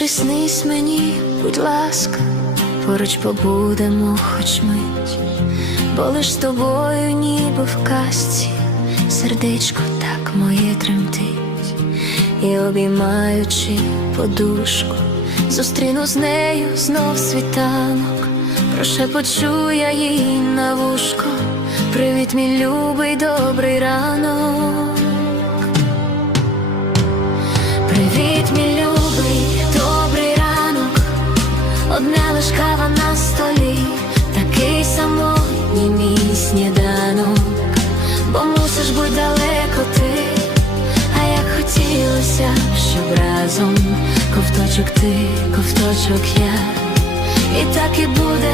приснись мені, будь ласка, поруч побудемо хоч мить, бо лиш тобою, ніби в казці, сердечко так моє тремтить, і обіймаючи подушку, зустріну з нею знов світанок, прошепочу я їй на вушко, привіт, мій любий, добрий ранок. Лиш кава на столі, такий самотній мій сніданок, бо мусиш бути далеко ти, а як хотілося, щоб разом ковточок ти, ковточок я, і так і буде